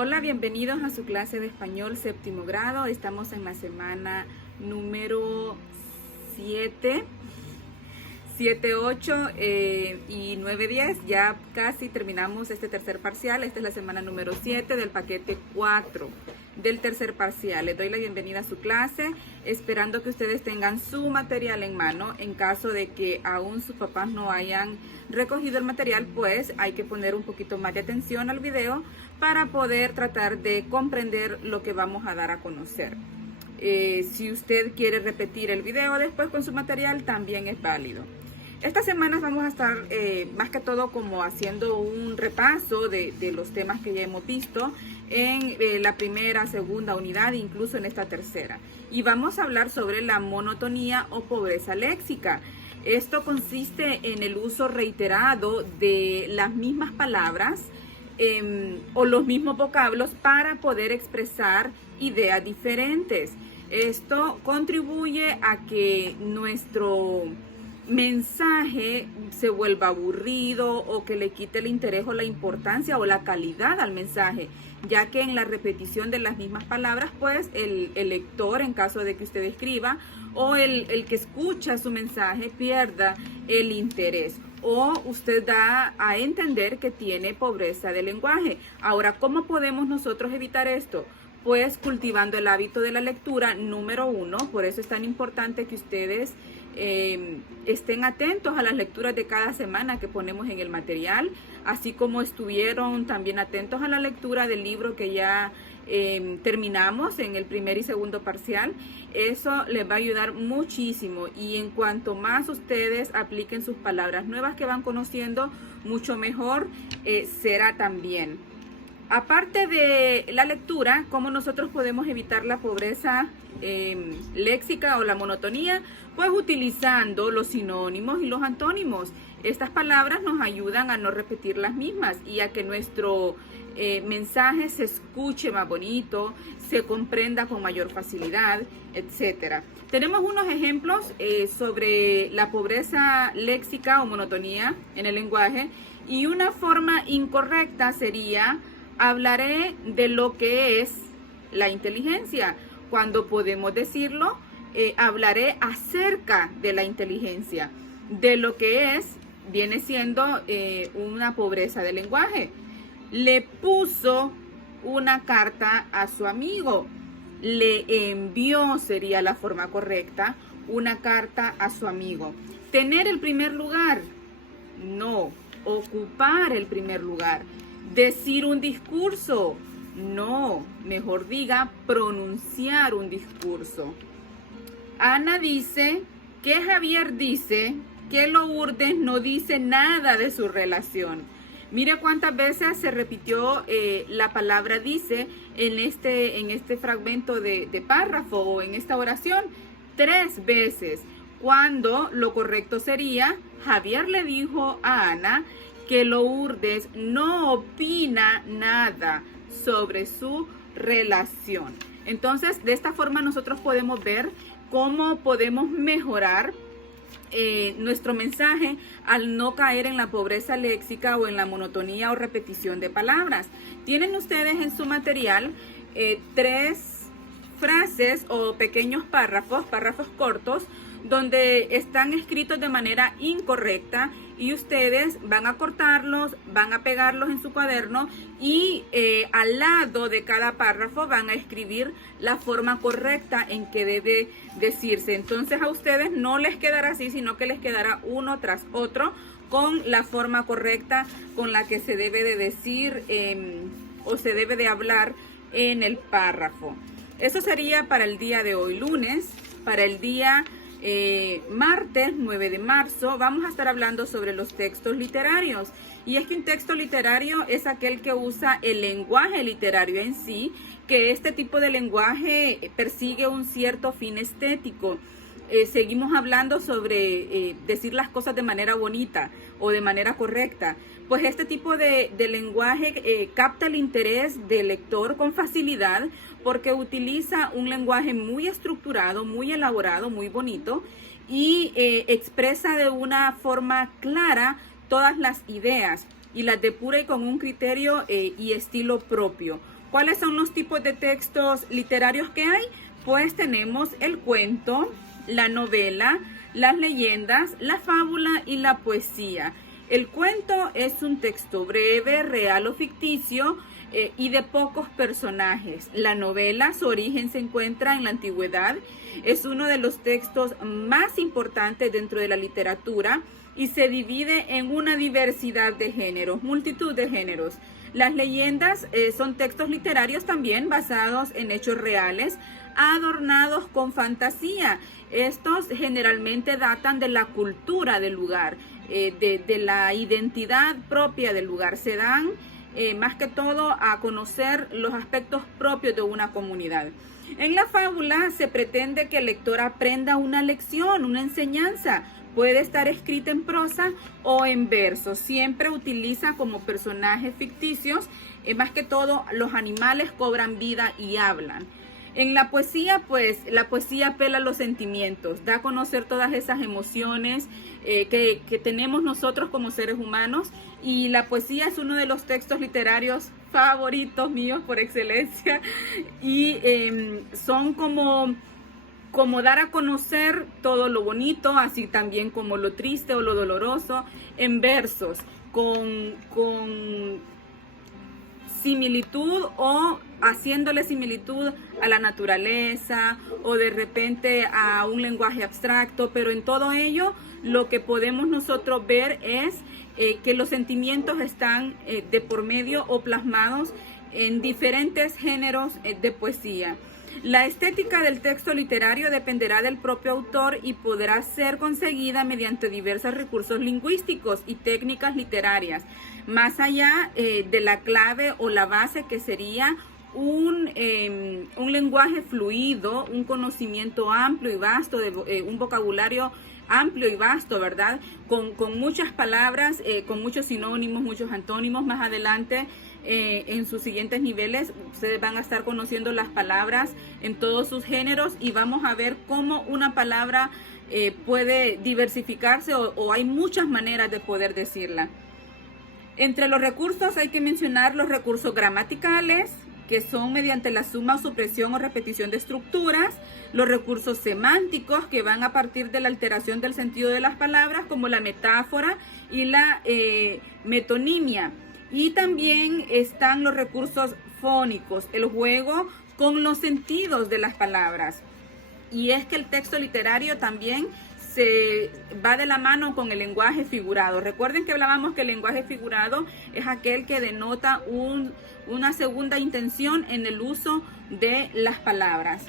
Hola, bienvenidos a su clase de español séptimo grado. Estamos en la semana número 7, 8 y 9, 10. Ya casi terminamos este tercer parcial. Esta es la semana número 7 del paquete 4 del tercer parcial. Les doy la bienvenida a su clase, esperando que ustedes tengan su material en mano. En caso de que aún sus papás no hayan recogido el material, pues hay que poner un poquito más de atención al video para poder tratar de comprender lo que vamos a dar a conocer. Si usted quiere repetir el video después con su material, también es válido. Estas semanas vamos a estar más que todo como haciendo un repaso de los temas que ya hemos visto en la primera, segunda unidad, incluso en esta tercera. Y vamos a hablar sobre la monotonía o pobreza léxica. Esto consiste en el uso reiterado de las mismas palabras o los mismos vocablos para poder expresar ideas diferentes. Esto contribuye a que nuestro mensaje se vuelva aburrido o que le quite el interés o la importancia o la calidad al mensaje, ya que en la repetición de las mismas palabras, pues el lector, en caso de que usted escriba, o el que escucha su mensaje pierda el interés, o usted da a entender que tiene pobreza de lenguaje. Ahora, ¿cómo podemos nosotros evitar esto? Pues cultivando el hábito de la lectura, número 1. Por eso es tan importante que ustedes estén atentos a las lecturas de cada semana que ponemos en el material, así como estuvieron también atentos a la lectura del libro que ya terminamos en el primer y segundo parcial. Eso les va a ayudar muchísimo, y en cuanto más ustedes apliquen sus palabras nuevas que van conociendo, mucho mejor será también. Aparte de la lectura, ¿cómo nosotros podemos evitar la pobreza léxica o la monotonía? Pues utilizando los sinónimos y los antónimos. Estas palabras nos ayudan a no repetir las mismas y a que nuestro mensaje se escuche más bonito, se comprenda con mayor facilidad, etc. Tenemos unos ejemplos sobre la pobreza léxica o monotonía en el lenguaje, y una forma incorrecta sería: hablaré de lo que es la inteligencia, cuando podemos decirlo, hablaré acerca de la inteligencia. De lo que es, viene siendo una pobreza de lenguaje. Le puso una carta a su amigo. Le envió, sería la forma correcta, una carta a su amigo. Tener el primer lugar, no. Ocupar el primer lugar. Decir un discurso, no, mejor diga pronunciar un discurso. Ana dice que Javier dice que Lourdes no dice nada de su relación. Mire cuántas veces se repitió la palabra dice en este fragmento de párrafo o en esta oración. 3 veces, cuando lo correcto sería: Javier le dijo a Ana que Lourdes no opina nada sobre su relación. Entonces, de esta forma nosotros podemos ver cómo podemos mejorar nuestro mensaje al no caer en la pobreza léxica o en la monotonía o repetición de palabras. Tienen ustedes en su material 3 frases o pequeños párrafos cortos, donde están escritos de manera incorrecta, y ustedes van a cortarlos, van a pegarlos en su cuaderno, y al lado de cada párrafo van a escribir la forma correcta en que debe decirse. Entonces a ustedes no les quedará así, sino que les quedará uno tras otro con la forma correcta con la que se debe de decir o se debe de hablar en el párrafo. Eso sería para el día de hoy, lunes. Para el día martes 9 de marzo vamos a estar hablando sobre los textos literarios. Y es que un texto literario es aquel que usa el lenguaje literario en sí, que este tipo de lenguaje persigue un cierto fin estético. Seguimos hablando sobre decir las cosas de manera bonita o de manera correcta. Pues este tipo de lenguaje capta el interés del lector con facilidad, porque utiliza un lenguaje muy estructurado, muy elaborado, muy bonito, y expresa de una forma clara todas las ideas y las depura con un criterio y estilo propio. ¿Cuáles son los tipos de textos literarios que hay? Pues tenemos el cuento, la novela, las leyendas, la fábula y la poesía. El cuento es un texto breve, real o ficticio y de pocos personajes. La novela, su origen se encuentra en la antigüedad. Es uno de los textos más importantes dentro de la literatura y se divide en una diversidad de géneros, multitud de géneros. Las leyendas son textos literarios también basados en hechos reales, adornados con fantasía. Estos generalmente datan de la cultura del lugar, de la identidad propia del lugar. Se dan más que todo a conocer los aspectos propios de una comunidad. En la fábula se pretende que el lector aprenda una lección, una enseñanza. Puede estar escrita en prosa o en verso. Siempre utiliza como personajes ficticios. Más que todo, los animales cobran vida y hablan. En la poesía, pues, la poesía apela a los sentimientos, da a conocer todas esas emociones que tenemos nosotros como seres humanos. Y la poesía es uno de los textos literarios favoritos míos por excelencia. Y son como dar a conocer todo lo bonito, así también como lo triste o lo doloroso, en versos, con similitud o haciéndole similitud a la naturaleza o de repente a un lenguaje abstracto, pero en todo ello lo que podemos nosotros ver es que los sentimientos están de por medio o plasmados en diferentes géneros de poesía. La estética del texto literario dependerá del propio autor y podrá ser conseguida mediante diversos recursos lingüísticos y técnicas literarias, más allá de la clave o la base que sería un lenguaje fluido, un conocimiento amplio y vasto, un vocabulario amplio y vasto, ¿verdad? Con muchas palabras, con muchos sinónimos, muchos antónimos. Más adelante, en sus siguientes niveles, ustedes van a estar conociendo las palabras en todos sus géneros y vamos a ver cómo una palabra puede diversificarse o hay muchas maneras de poder decirla. Entre los recursos hay que mencionar los recursos gramaticales, que son mediante la suma, supresión o repetición de estructuras, los recursos semánticos, que van a partir de la alteración del sentido de las palabras, como la metáfora y la metonimia. Y también están los recursos fónicos, el juego con los sentidos de las palabras. Y es que el texto literario también se va de la mano con el lenguaje figurado. Recuerden que hablábamos que el lenguaje figurado es aquel que denota una segunda intención en el uso de las palabras.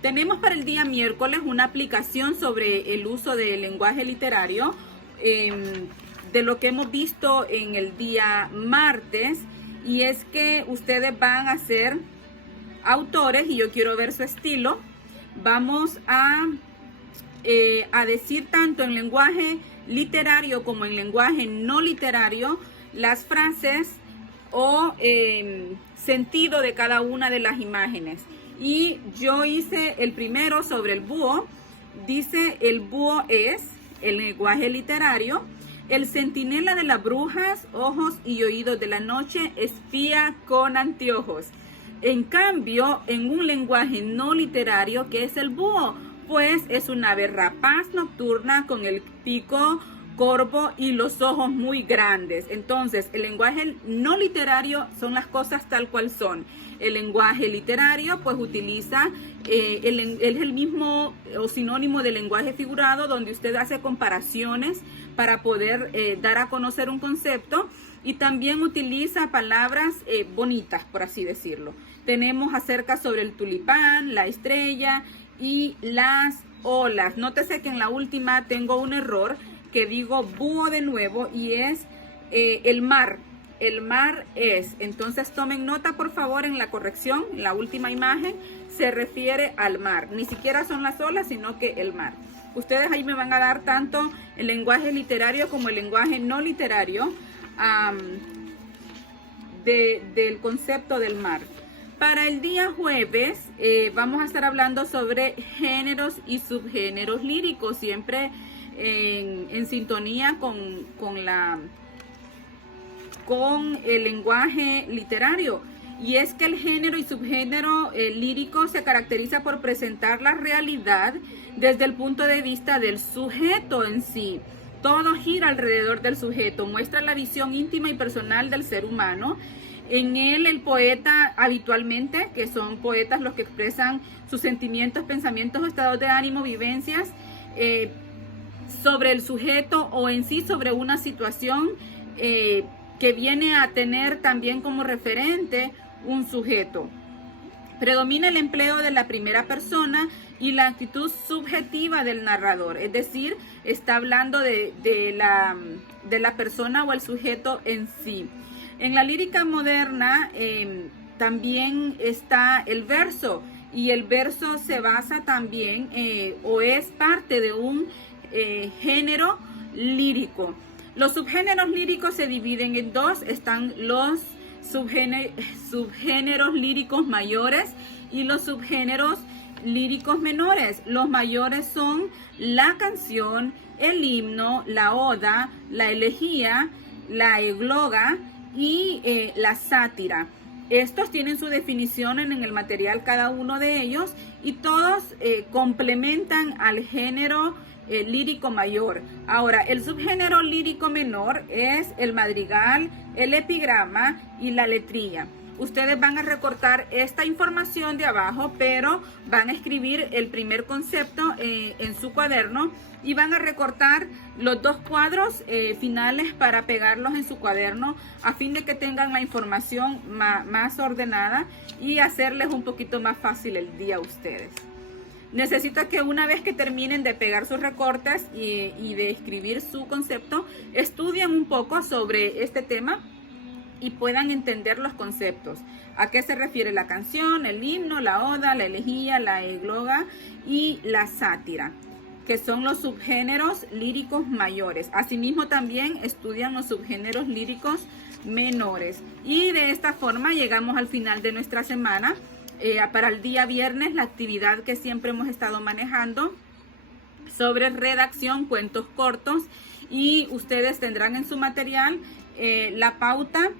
Tenemos para el día miércoles una aplicación sobre el uso del lenguaje literario de lo que hemos visto en el día martes, y es que ustedes van a ser autores y yo quiero ver su estilo. Vamos a decir tanto en lenguaje literario como en lenguaje no literario las frases o sentido de cada una de las imágenes. Y yo hice el primero sobre el búho. Dice: el búho es el lenguaje literario, el centinela de las brujas, ojos y oídos de la noche, espía con anteojos. En cambio, en un lenguaje no literario, ¿qué es el búho? Pues es una ave rapaz nocturna con el pico corvo y los ojos muy grandes. Entonces, el lenguaje no literario son las cosas tal cual son. El lenguaje literario pues utiliza es el mismo o sinónimo del lenguaje figurado, donde usted hace comparaciones para poder dar a conocer un concepto, y también utiliza palabras bonitas, por así decirlo. Tenemos acerca sobre el tulipán, la estrella y las olas. Nótese que en la última tengo un error, que digo búho de nuevo, y es el mar. El mar es. Entonces tomen nota por favor en la corrección. La última imagen se refiere al mar. Ni siquiera son las olas, sino que el mar. Ustedes ahí me van a dar tanto el lenguaje literario como el lenguaje no literario del concepto del mar. Para el día jueves vamos a estar hablando sobre géneros y subgéneros líricos, siempre en sintonía con el lenguaje literario. y es que el género y subgénero lírico se caracteriza por presentar la realidad desde el punto de vista del sujeto en sí. Todo gira alrededor del sujeto, muestra la visión íntima y personal del ser humano. En él el poeta habitualmente, que son poetas los que expresan sus sentimientos, pensamientos, estados de ánimo, vivencias sobre el sujeto o en sí sobre una situación que viene a tener también como referente un sujeto. Predomina el empleo de la primera persona y la actitud subjetiva del narrador, es decir, está hablando de la persona o el sujeto en sí. En la lírica moderna también está el verso, y el verso se basa también o es parte de un género lírico. Los subgéneros líricos se dividen en dos, están los subgéneros líricos mayores y los subgéneros líricos menores. Los mayores son la canción, el himno, la oda, la elegía, la egloga y la sátira. Estos tienen su definición en el material cada uno de ellos y todos complementan al género lírico mayor. Ahora, el subgénero lírico menor es el madrigal, el epigrama y la letrilla. Ustedes van a recortar esta información de abajo, pero van a escribir el primer concepto en su cuaderno y van a recortar los dos cuadros finales para pegarlos en su cuaderno a fin de que tengan la información más ordenada y hacerles un poquito más fácil el día a ustedes. Necesito que una vez que terminen de pegar sus recortes y de escribir su concepto, estudien un poco sobre este tema y puedan entender los conceptos. ¿A qué se refiere la canción, el himno, la oda, la elegía, la egloga y la sátira, que son los subgéneros líricos mayores? Asimismo también estudian los subgéneros líricos menores. Y de esta forma llegamos al final de nuestra semana. Para el día viernes, la actividad que siempre hemos estado manejando sobre redacción, cuentos cortos, y ustedes tendrán en su material la pauta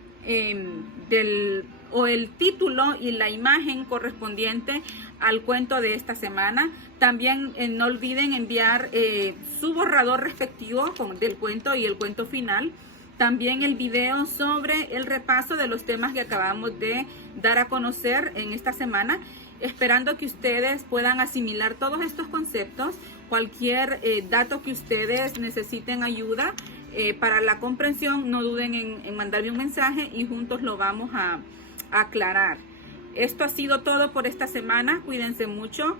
o el título y la imagen correspondiente al cuento de esta semana. También no olviden enviar su borrador respectivo del cuento y el cuento final. También el video sobre el repaso de los temas que acabamos de dar a conocer en esta semana, esperando que ustedes puedan asimilar todos estos conceptos. Cualquier dato que ustedes necesiten ayuda para la comprensión, no duden en mandarme un mensaje y juntos lo vamos a aclarar. Esto ha sido todo por esta semana. Cuídense mucho.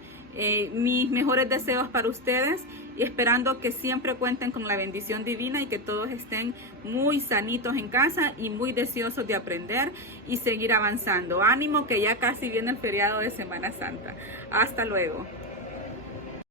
Mis mejores deseos para ustedes y esperando que siempre cuenten con la bendición divina y que todos estén muy sanitos en casa y muy deseosos de aprender y seguir avanzando. Ánimo, que ya casi viene el feriado de Semana Santa. Hasta luego.